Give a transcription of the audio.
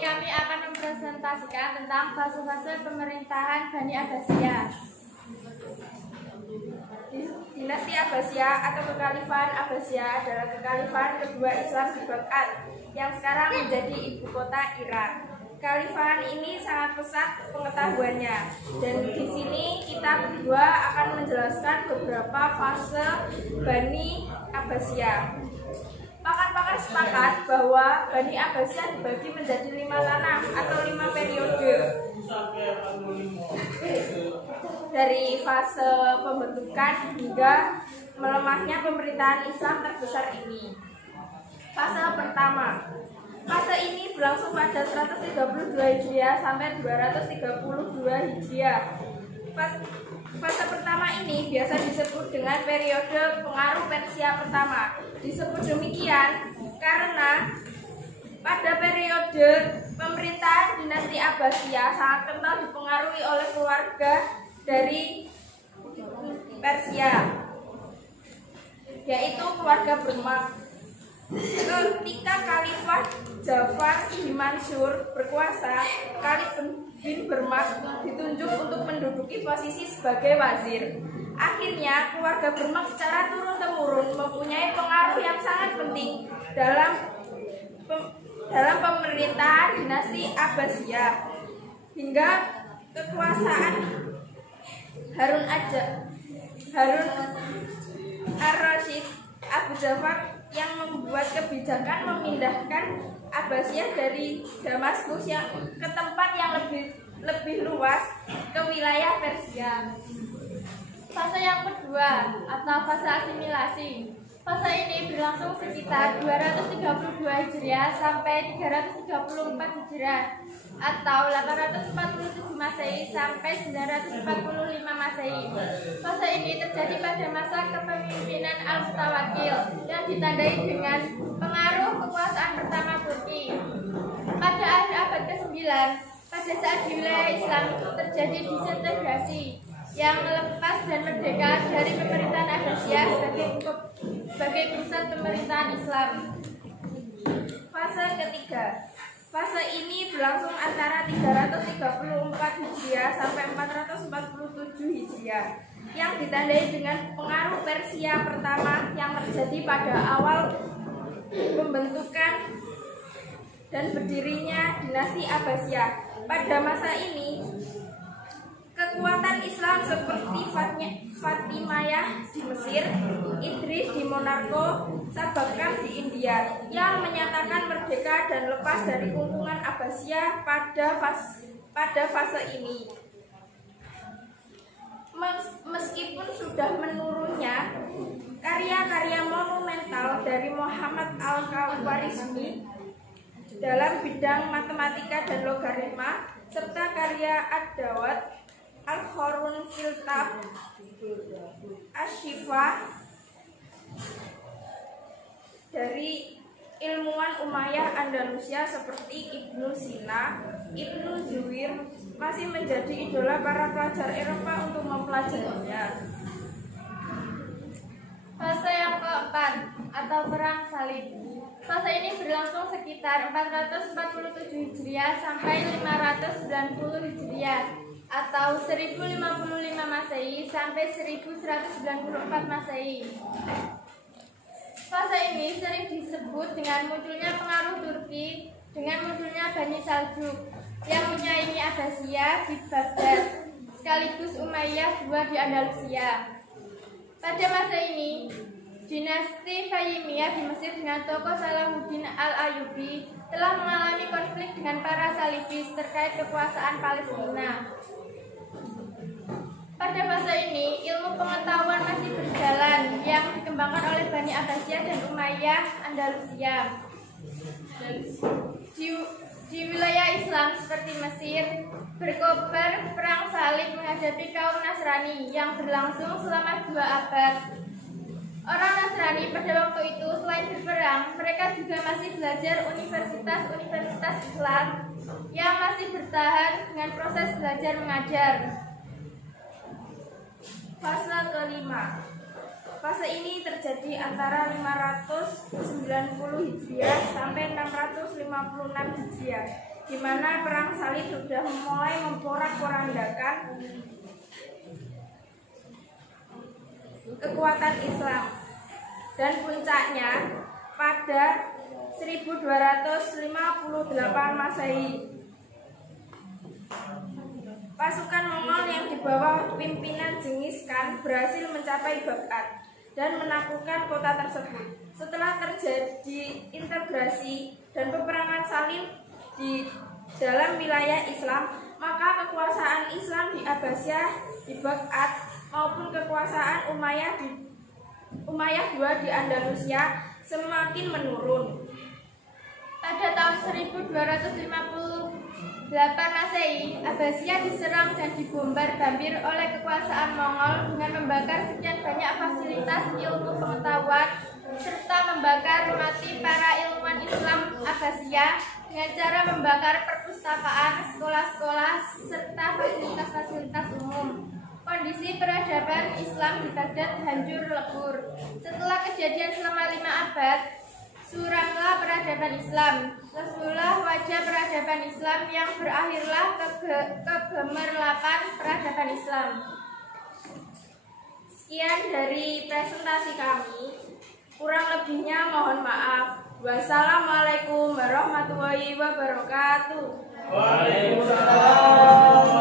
kami akan mempresentasikan tentang fase-fase pemerintahan Bani Abbasiyah. Dinasti Abbasiyah atau Kekhalifahan Abbasiyah adalah kekhalifahan kedua Islam di Baghdad yang sekarang menjadi ibu kota Irak. Kekhalifahan ini sangat pesat pengetahuannya, dan di sini kita berdua akan menjelaskan beberapa fase Bani Abbasiyah. Pakar-pakar sepakat bahwa Bani Abbasiyah dibagi menjadi 5 tanah atau 5 periode. Dari fase pembentukan hingga melemahnya pemerintahan Islam terbesar ini. Fase pertama. Fase ini berlangsung pada 132 Hijriah sampai 232 Hijriah. Fase pertama ini biasa disebut dengan periode pengaruh Persia pertama. Disebut demikian karena pada periode pemerintahan dinasti Abbasiyah sangat kental dipengaruhi oleh keluarga dari Persia, yaitu keluarga Burmak. Ketika Khalifah Ja'far bin Mansur berkuasa, Khalid bin Burmak ditunjuk untuk menduduki posisi sebagai wazir. Akhirnya, keluarga Burmak secara turun-temurun mempunyai pengaruh yang sangat penting dalam pemerintahan dinasti Abbasiyah hingga kekuasaan Harun ar-Rasyid Abu Ja'far yang membuat kebijakan memindahkan Abbasiyah dari Damaskus yang ke tempat yang lebih luas ke wilayah Persia. Fase yang kedua atau fase asimilasi. Fase ini berlangsung sekitar 232 Hijriah sampai 334 Hijriah atau 847 Masehi sampai 945 Masehi. Fase ini terjadi pada masa kepemimpinan Al-Mutawakkil yang ditandai dengan pengaruh kekuasaan pertama Turki. Pada akhir abad ke-9, pada saat di wilayah Islam terjadi disintegrasi yang lepas dan merdeka dari pemerintahan Abbasiyah sebagai pusat pemerintahan Islam. Fase ketiga. Fase ini berlangsung antara 334 Hijriah sampai 447 Hijriah yang ditandai dengan pengaruh Persia pertama yang terjadi pada awal pembentukan dan berdirinya dinasti Abbasiyah. Pada masa ini, kekuatan Islam seperti Fatimayah di Mesir, Idris di Monako, Sabakam di India yang menyatakan merdeka dan lepas dari kungkungan Abbasiyah pada fase ini. Meskipun sudah menurunnya karya-karya monumental dari Muhammad Al-Khwarizmi dalam bidang matematika dan logaritma serta karya Ad-Dawat Al-Khurun Filtab Ashifa dari ilmuwan Umayyah Andalusia seperti Ibnu Sina, Ibnu Zuwir masih menjadi idola para pelajar Eropa untuk mempelajarinya. Fase yang keempat atau Perang Salib. Fase ini berlangsung sekitar 447 Hijriah sampai 590 Hijriah atau 1055 Masehi sampai 1194 Masehi. Fase ini sering disebut dengan munculnya pengaruh Turki dengan munculnya Bani Saljuk yang menyaingi Abbasiyah di Baghdad sekaligus Umayyah II di Andalusia. Pada masa ini, dinasti Fatimiyah di Mesir dengan tokoh Salahuddin Al-Ayyubi telah mengalami konflik dengan para Salibis terkait kekuasaan Palestina. Pada fase ini, ilmu pengetahuan masih berjalan yang dikembangkan oleh Bani Abbasiyah dan Umayyah Andalusia. Di wilayah Islam seperti Mesir, berkobar perang salib menghadapi kaum Nasrani yang berlangsung selama 2 abad. Orang Nasrani pada waktu itu selain berperang, mereka juga masih belajar universitas-universitas Islam yang masih bertahan dengan proses belajar mengajar. Fase kelima. Fase ini terjadi antara 590 Hijriah sampai 656 Hijriah di mana perang salib sudah mulai memporak-porandakan kekuatan Islam. Dan puncaknya pada 1258 Masehi, pasukan Mongol yang di bawah pimpinan Genghis Khan berhasil mencapai Baghdad dan menaklukkan kota tersebut. Setelah terjadi integrasi dan peperangan salib di dalam wilayah Islam, maka kekuasaan Islam di Abbasiyah di Baghdad maupun kekuasaan Umayyah II di Andalusia semakin menurun. Pada tahun 1258 Masehi, Abbasiyah diserang dan dibombar-bambir oleh kekuasaan Mongol dengan membakar sekian banyak fasilitas ilmu pengetahuan serta membakar mati para ilmuwan Islam Abbasiyah dengan cara membakar perpustakaan, sekolah-sekolah, serta fasilitas-fasilitas umum. Kondisi peradaban Islam di Baghdad hancur lebur. Setelah kejadian selama 5 abad, suramlah peradaban Islam. Lesulah wajah peradaban Islam yang berakhirlah kegemerlapan peradaban Islam. Sekian dari presentasi kami. Kurang lebihnya mohon maaf. Wassalamualaikum warahmatullahi wabarakatuh. Waalaikumsalam.